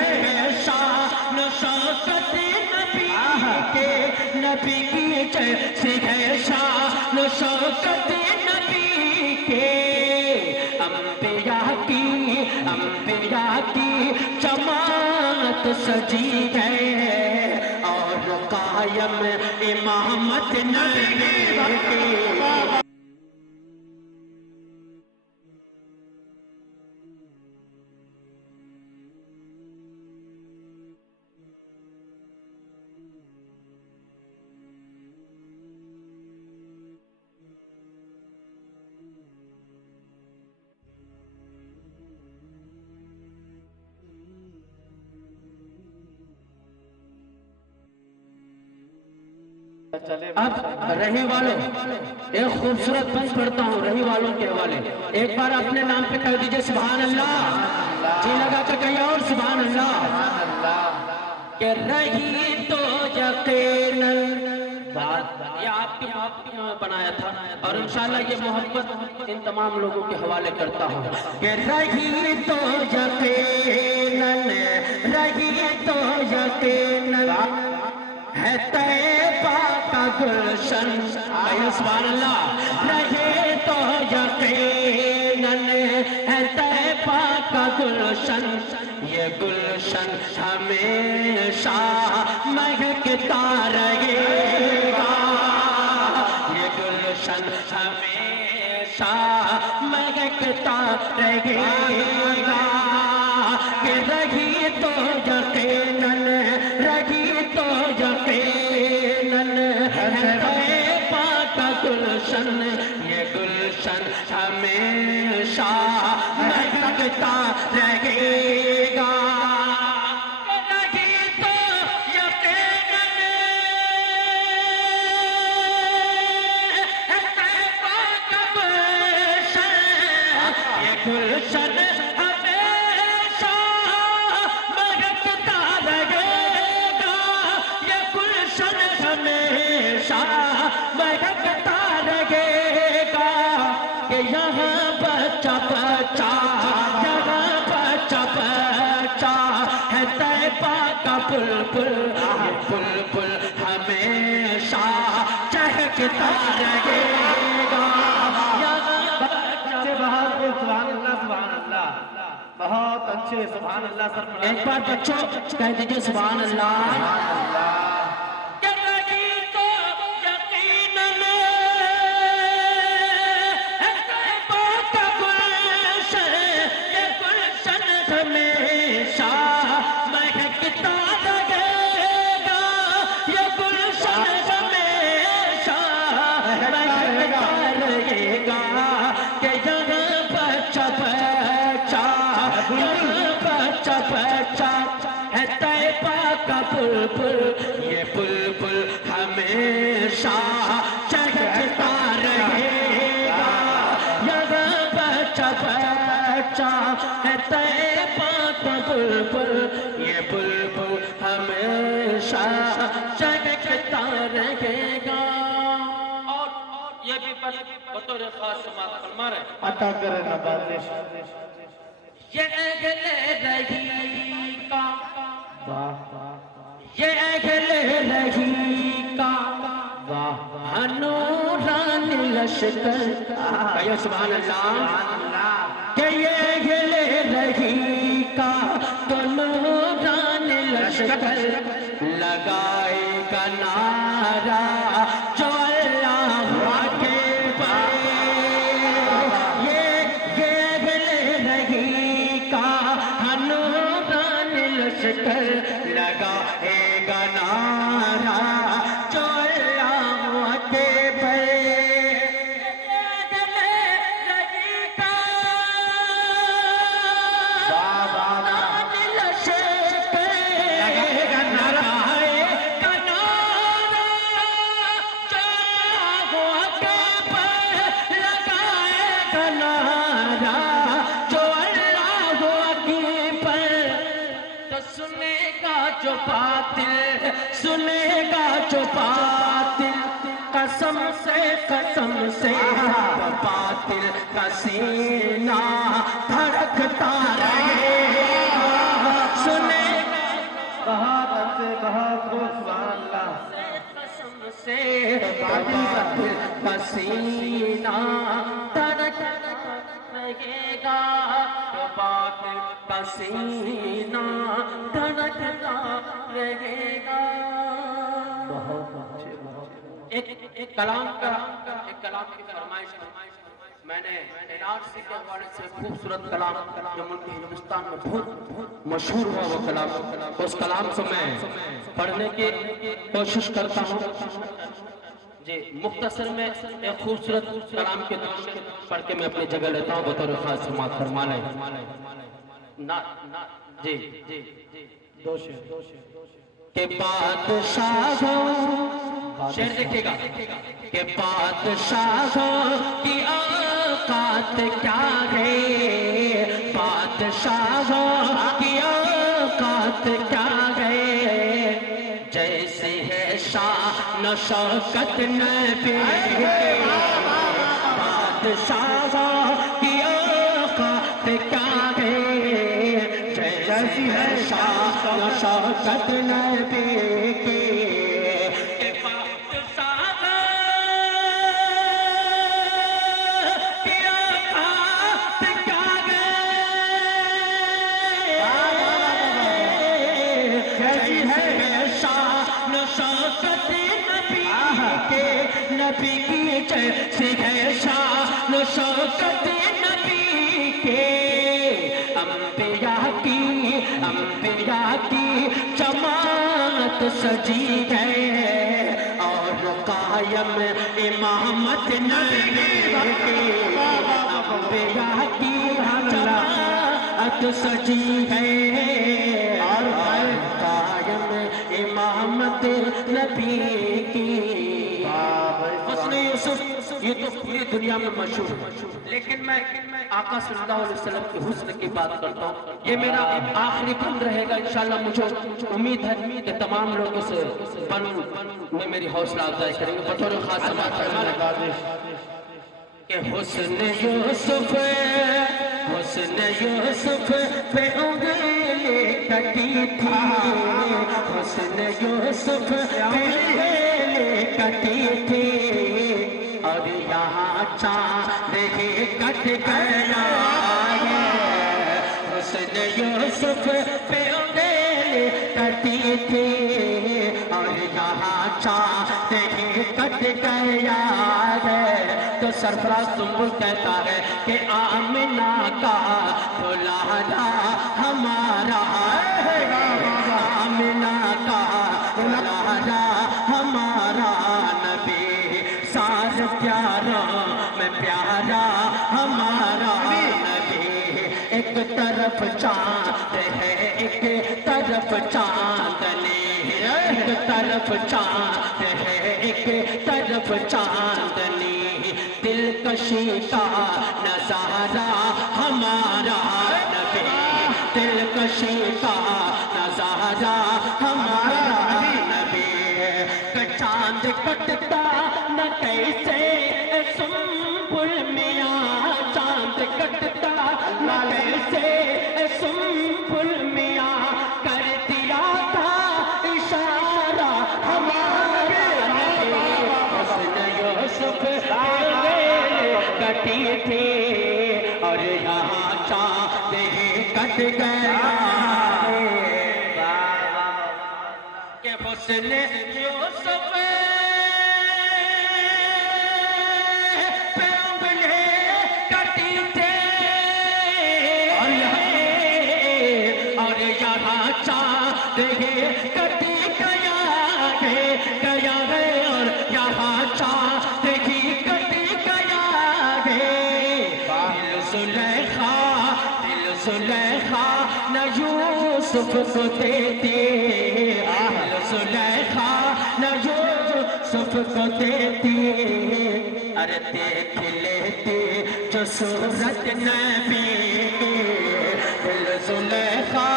ہے شان شوکت نبی کے، نبی کی جیسی ہے شان شوکت نبی کے، انبیاء کی جماعت سجی ہے، اور قائم امامت نبی کے۔ اب رہی والوں ایک خوبصورت پنج پڑھتا ہوں رہی والوں کے حوالے، ایک بار اپنے نام پہ کہہ دیجئے سبحان اللہ، جی لگا کر کہیں اور سبحان اللہ، کہ رہی تو یقیناً بات یہ آپ کی بنایا تھا، اور انشاءاللہ یہ محبت ان تمام لوگوں کے حوالے کرتا ہوں، کہ رہی تو یقیناً، رہی تو یقیناً ہے طیبہ کا گلشن، کہیے سبحان اللہ، رہے تو یقیناً ہے طیبہ کا گلشن، یہ گلشن ہمیشہ مہکتا رہے گا، یہ گلشن ہمیشہ مہکتا رہے گا، کہ رہی تو یقیناً، رہی تو یقیناً ہے طیبہ کا گلشن، یہ گلشن ہمیشہ مہکتا رہے گا، رہی تو یقیناً ہے طیبہ کا گلشن، یہ گلشن ہمیشہ مہکتا رہے گا، یہ گلشن ہمیشہ مہکتا رہے گا، کہ یہاں بچہ بچہ، یہاں بچہ بچہ ہے طیبہ کا بلبل، یہ بلبل ہمیشہ چہکتا رہے گا، یہاں بچہ سبحان اللہ سبحان اللہ، بہت اچھے سبحان اللہ سر، ایک بار بچوں کہہ دیجئے سبحان اللہ، کہ رہی تو یقیناً ہے طیبہ کا گلشن، یہ گلشن ہمیشہ مہکتا رہے گا، یہ گلشن ہمیشہ مہکتا رہے گا، کہ یہاں بچہ بچہ، یہاں بچہ بچہ ہے طیبہ کا بلبل، یہ بلبل ہمیشہ چہکتا رہے گا، یہاں بچہ بچہ ہے طیبہ کا بلبل، یہ بلبل ہمیشہ چہکتا رہے گا، اور یہ بھی بطور خاص سماعت فرما رہے ہیں، عطا کرے نوازش، یہ اہل رہی کا، یہ اہل رہی کا نوران لشکر، کہیے سبحان اللہ، کہ یہ اہل رہی کا تو نوران لشکر لگائے گا نعرہ جو اللہ اکبر، یہ اہل رہی کا نوران لشکر لگائے گا نعرہ جو اللہ اکبر، سنے گا جو باطل قسم سے باطل کا سینہ دھڑکتا رہے گا، سنے پسینہ دھڑکتا رہے گا۔ ایک کلام کی فرمائش میں نے NRC کے حوالے سے خوبصورت کلام جو ملک ہندوستان میں بہت مشہور ہوا وہ کلام، اس کلام سے میں پڑھنے کی کوشش کرتا ہوں۔ جی مختصر میں ایک خوبصورت کلام کے دور پڑھ کے میں اپنی جگہ لیتا ہوں، بطور خاص سماعت فرما لیں۔ جی کہ بادشاہوں، شعر دیکھے گا، کہ بادشاہوں کی اوقات کیا ہے، بادشاہوں کی اوقات کیا ہے، جیسے ہے شان و شوکت نبی کے، بادشاہوں کی اوقات کیا ہے، جیسے ہے شان و شوکت نبی کے، نبی کی جیسے ہے شان و شوکت نبی کے، انبیاء کی جماعت سجی ہے، اور قائم امامت نبی کے، انبیاء کی جماعت سجی ہے، اور قائم امامت نبی کی۔ حسن یوسف یہ تو پوری دنیا میں مشہور ہے، لیکن میں آقا صلی اللہ علیہ وسلم کے حسن کی بات کرتا ہوں۔ یہ میرا آخری بند رہے گا انشاءاللہ، مجھے امید ہے کہ تمام لوگ اسے بند میں میری حوصلہ افزائی کریں گے۔ بطور خاص سماعت فرمائیں کہ حسن یوسف پہ انگلی کٹی تھی، حسن یوسف پہ انگلی کٹی تھی، اور یہاں چاند ہی کٹ گیا ہے، حسن یوسف پہ انگلی کٹی تھی، اور یہاں چاند ہی کٹ گیا ہے، تو سرفراز سنبل کہتا ہے کہ آمنہ کا دلہا ہمارا ہے، آمنہ کا دلہا ہمارا، نبی سار پیاروں میں پیارا ہمارا نبی، ایک طرف چاند ہے ایک طرف چاندنی، ایک طرف چاند ہے ایک طرف چاندنی، دلکشی کا نظارہ ہمارا نبی، دلکشی کا نظارہ ہمارا نبی، چاند کٹتا نہ کیسے سنبل میاں، چاند کٹتا نہ کیسے سنبل میاں، کر دیا تھا اشارہ ہمارے نبی، حسن یوسف کٹی تھی، اور یہاں چاند ہی کٹ گیا کہ حسن یوسف پہ انگلی کٹی تھی، اور یہاں چاند ہی کٹ گیا ہے، اور یہاں چاند ہی کٹ گیا ہے، دل زلیخا نہ یوسف کو دیتے، زلیخا نہ یوسف کو دیتی، ارے دیکھ لیتے جو صورت نبی کی، دل زلیخا